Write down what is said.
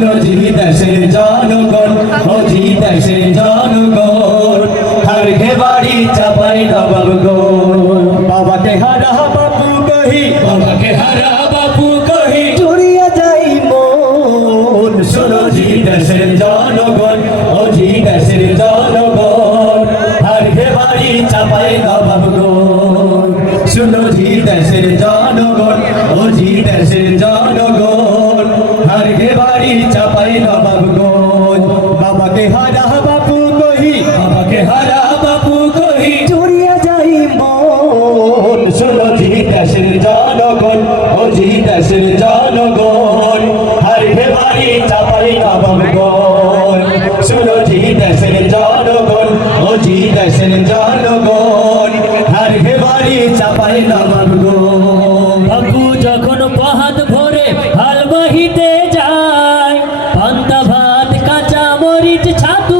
শুনো জি দেশের জনগণ চাপাই নবাব গো বাবাকে হারা জি দেশের জনগণ ও জি দেশের জনগণ হার ঘে চাপাই নবাব গো শুনো জি দেশের জনগণ দেশের জনগণ বাবাকে হারা বাপু কহি বাবাকে হারা বাপু কহি। জুড়িয়া যাই মন। শুনো জি দেশের জনগণ ও জি দেশের জনগণ হার ঘে বাড়ি চাপাই নবাব গো শুনো জি দেশের জনগণ ও জি দেশের জনগণ হার ঘে বাড়ি চাপাই নবাব satu.